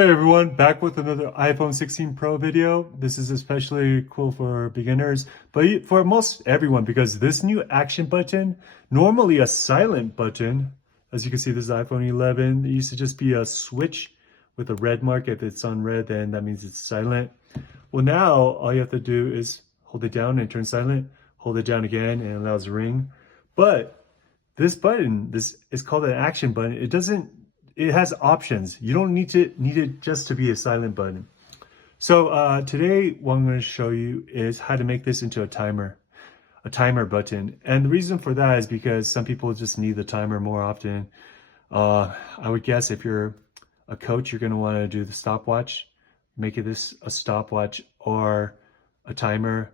Hey everyone, back with another iPhone 16 Pro video. This is especially cool for beginners, but for most everyone, because this new action button, normally a silent button, as you can see, this is iPhone 11. It used to just be a switch with a red mark. If it's on red, then that means it's silent. Well, now all you have to do is hold it down and turn silent, hold it down again and it allows a ring. But this button, this is called an action button. It has options. You don't need it just to be a silent button. So today what I'm going to show you is how to make this into a timer button. And the reason for that is because some people just need the timer more often. I would guess if you're a coach, you're going to want to do the stopwatch, make it this a stopwatch or a timer.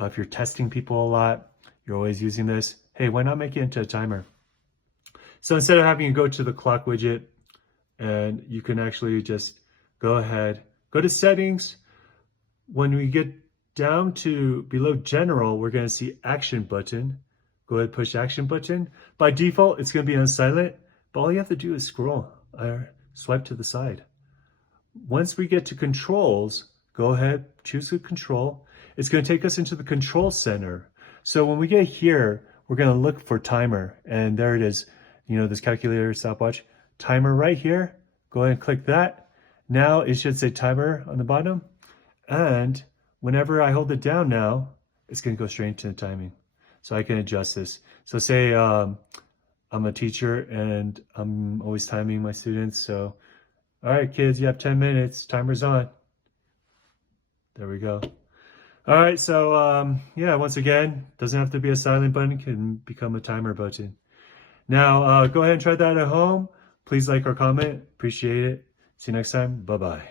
If you're testing people a lot, you're always using this. Hey, why not make it into a timer? So instead of having you go to the clock widget, and you can actually just go ahead, go to settings. When we get down to below general, we're going to see action button. Go ahead, push action button. By default, it's going to be on silent, but all you have to do is scroll or swipe to the side. Once we get to controls, go ahead, choose the control. It's going to take us into the control center. So when we get here, we're going to look for timer, and there it is. You know, this calculator, stopwatch, timer right here. Go ahead and click that. Now it should say timer on the bottom. And whenever I hold it down now, it's going to go straight into the timing. So I can adjust this. So say I'm a teacher and I'm always timing my students. So, all right, kids, you have 10 minutes. Timer's on. There we go. All right, so yeah, once again, doesn't have to be a silent button. It can become a timer button. Now, go ahead and try that at home. Please like or comment. Appreciate it. See you next time. Bye-bye.